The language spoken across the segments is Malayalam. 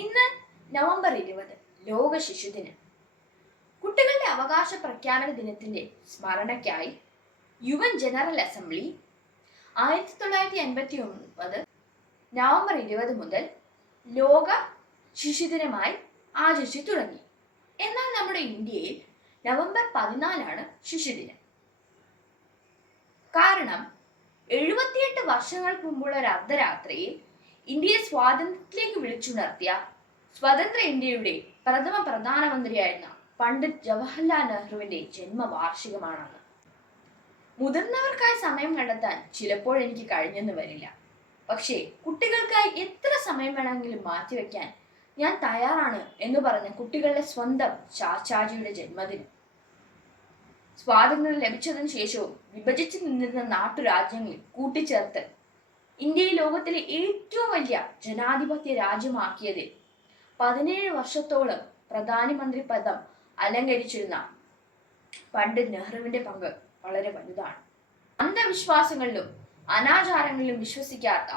ഇന്ന് നവംബർ 20 ലോക ശിശുദിനം. കുട്ടികളുടെ അവകാശ പ്രഖ്യാപന ദിനത്തിന്റെ സ്മരണയ്ക്കായി യുഎൻ ജനറൽ അസംബ്ലി 1989 നവംബർ 20 മുതൽ ലോക ശിശുദിനമായി ആചരിച്ചു തുടങ്ങി. എന്നാൽ നമ്മുടെ ഇന്ത്യയിൽ നവംബർ 14 ശിശുദിനം. കാരണം 78 വർഷങ്ങൾക്ക് മുമ്പുള്ള ഒരു അർദ്ധരാത്രിയിൽ ഇന്ത്യയെ സ്വാതന്ത്ര്യത്തിലേക്ക് വിളിച്ചുണർത്തിയ സ്വതന്ത്ര ഇന്ത്യയുടെ പ്രഥമ പ്രധാനമന്ത്രിയായിരുന്ന പണ്ഡിറ്റ് ജവഹർലാൽ നെഹ്റുവിന്റെ ജന്മവാർഷികമാണെന്ന്. മുതിർന്നവർക്കായി സമയം കണ്ടെത്താൻ ചിലപ്പോൾ എനിക്ക് കഴിഞ്ഞെന്ന് വരില്ല. പക്ഷേ കുട്ടികൾക്കായി എത്ര സമയം വേണമെങ്കിലും മാറ്റിവെക്കാൻ ഞാൻ തയ്യാറാണ് എന്ന് പറഞ്ഞ കുട്ടികളുടെ സ്വന്തം ചാച്ചാജിയുടെ ജന്മദിനം. സ്വാതന്ത്ര്യം ലഭിച്ചതിനു ശേഷവും വിഭജിച്ചു നിന്നിരുന്ന നാട്ടുരാജ്യങ്ങളിൽ കൂട്ടിച്ചേർത്ത് ഇന്ത്യയെ ലോകത്തിലെ ഏറ്റവും വലിയ ജനാധിപത്യ രാജ്യമാക്കിയതിൽ 17 വർഷത്തോളം പ്രധാനമന്ത്രി പദം അലങ്കരിച്ചിരുന്ന പണ്ഡിറ്റ് നെഹ്റുവിന്റെ പങ്ക് വളരെ വലുതാണ്. അന്ധവിശ്വാസങ്ങളിലും അനാചാരങ്ങളിലും വിശ്വസിക്കാത്ത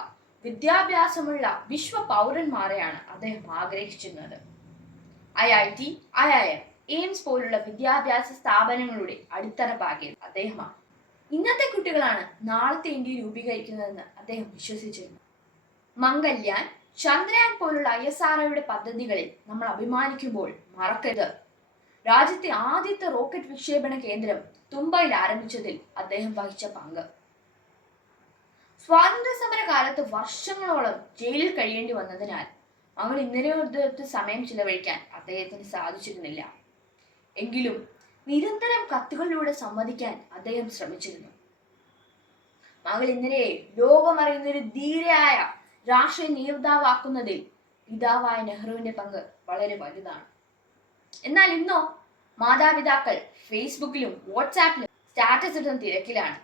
വിദ്യാഭ്യാസമുള്ള വിശ്വ പൗരന്മാരെയാണ് അദ്ദേഹം ആഗ്രഹിച്ചിരുന്നത്. IIT, IIM, എയിംസ് പോലുള്ള വിദ്യാഭ്യാസ സ്ഥാപനങ്ങളുടെ അടിത്തറ പാകിയത് അദ്ദേഹമാണ്. ഇന്നത്തെ കുട്ടികളാണ് നാളത്തെ ഇന്ത്യ രൂപീകരിക്കുന്നതെന്ന് അദ്ദേഹം വിശ്വസിച്ചിരുന്നു. മംഗൾയാൻ, ചന്ദ്രയാൻ പോലുള്ള ISROയുടെ പദ്ധതികളിൽ നമ്മൾ അഭിമാനിക്കുമ്പോൾ മറക്കരുത്, രാജ്യത്തെ ആദ്യത്തെ റോക്കറ്റ് വിക്ഷേപണ കേന്ദ്രം തുമ്പയിൽ ആരംഭിച്ചതിൽ അദ്ദേഹം വഹിച്ച പങ്ക്. സ്വാതന്ത്ര്യ സമര കാലത്ത് വർഷങ്ങളോളം ജയിലിൽ കഴിയേണ്ടി വന്നതിനാൽ മകൾ ഇന്ദിരയോടൊത്ത് സമയം ചിലവഴിക്കാൻ അദ്ദേഹത്തിന് സാധിച്ചിരുന്നില്ല. എങ്കിലും നിരന്തരം കത്തുകളിലൂടെ സംവദിക്കാൻ അദ്ദേഹം ശ്രമിച്ചിരുന്നു. മകൾ ഇന്ദിരയെ ലോകമറിയുന്നൊരു ധീരയായ രാഷ്ട്രീയ നേതാവാക്കുന്നതിൽ പിതാവായ നെഹ്റുവിന്റെ പങ്ക് വളരെ വലുതാണ്. എന്നാൽ ഇന്നോ മാതാപിതാക്കൾ ഫേസ്ബുക്കിലും വാട്സാപ്പിലും സ്റ്റാറ്റസ് ഇടുന്ന തിരക്കിലാണ്.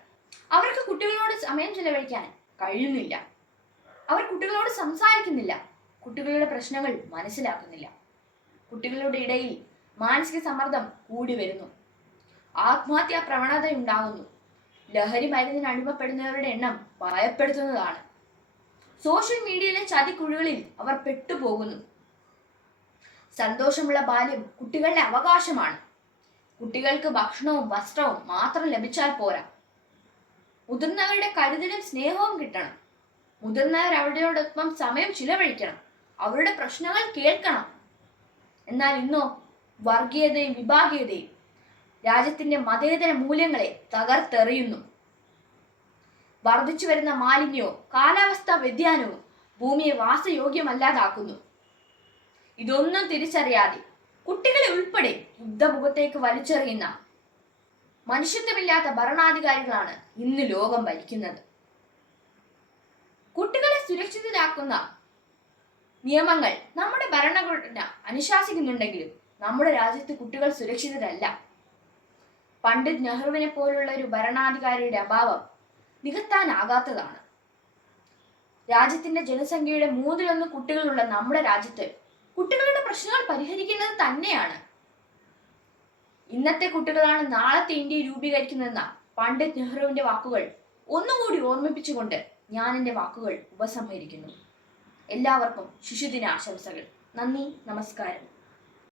അവർക്ക് കുട്ടികളോട് സമയം ചിലവഴിക്കാൻ കഴിയുന്നില്ല. അവർ കുട്ടികളോട് സംസാരിക്കുന്നില്ല. കുട്ടികളുടെ പ്രശ്നങ്ങൾ മനസ്സിലാക്കുന്നില്ല. കുട്ടികളുടെ ഇടയിൽ മാനസിക സമ്മർദ്ദം കൂടി വരുന്നു. ആത്മഹത്യാ പ്രവണത ഉണ്ടാകുന്നു. ലഹരി മരുന്നിന് അടിമപ്പെടുന്നവരുടെ എണ്ണം ഭയപ്പെടുത്തുന്നതാണ്. സോഷ്യൽ മീഡിയയിലെ ചതിക്കുഴികളിൽ അവർ പെട്ടുപോകുന്നു. സന്തോഷമുള്ള ബാല്യം കുട്ടികളുടെ അവകാശമാണ്. കുട്ടികൾക്ക് ഭക്ഷണവും വസ്ത്രവും മാത്രം ലഭിച്ചാൽ പോരാ. മുതിർന്നവരുടെ കരുതലും സ്നേഹവും കിട്ടണം. മുതിർന്നവർ അവരോടൊപ്പം സമയം ചിലവഴിക്കണം. അവരുടെ പ്രശ്നങ്ങൾ കേൾക്കണം. എന്നാൽ ഇന്നോ വർഗീയതയും വിഭാഗീയതയും രാജ്യത്തിന്റെ മതേതര മൂല്യങ്ങളെ തകർത്തെറിയുന്നു. വർദ്ധിച്ചു വരുന്ന മാലിന്യവും കാലാവസ്ഥാ വ്യതിയാനവും ഭൂമിയെ വാസയോഗ്യമല്ലാതാക്കുന്നു. ഇതൊന്നും തിരിച്ചറിയാതെ കുട്ടികളെ ഉൾപ്പെടെ യുദ്ധമുഖത്തേക്ക് വലിച്ചെറിയുന്ന മനുഷ്യത്വമില്ലാത്ത ഭരണാധികാരികളാണ് ഇന്ന് ലോകം ഭരിക്കുന്നത്. കുട്ടികളെ സുരക്ഷിതരാക്കുന്ന നിയമങ്ങൾ നമ്മുടെ ഭരണഘടന അനുശാസിക്കുന്നുണ്ടെങ്കിലും നമ്മുടെ രാജ്യത്ത് കുട്ടികൾ സുരക്ഷിതരല്ല. പണ്ഡിറ്റ് നെഹ്റുവിനെ പോലുള്ള ഒരു ഭരണാധികാരിയുടെ അഭാവം നികത്താനാകാത്തതാണ്. രാജ്യത്തിന്റെ ജനസംഖ്യയുടെ 1/3 കുട്ടികളുള്ള നമ്മുടെ രാജ്യത്ത് കുട്ടികളുടെ പ്രശ്നങ്ങൾ പരിഹരിക്കേണ്ടത് തന്നെയാണ്. ഇന്നത്തെ കുട്ടികളാണ് നാളത്തെ ഇന്ത്യ രൂപീകരിക്കുന്നതെന്ന പണ്ഡിറ്റ് നെഹ്റുവിന്റെ വാക്കുകൾ ഒന്നുകൂടി ഓർമ്മിപ്പിച്ചുകൊണ്ട് ഞാൻ എൻ്റെ വാക്കുകൾ ഉപസംഹരിക്കുന്നു. എല്ലാവർക്കും ശിശുദിന ആശംസകൾ. നന്ദി, നമസ്കാരം.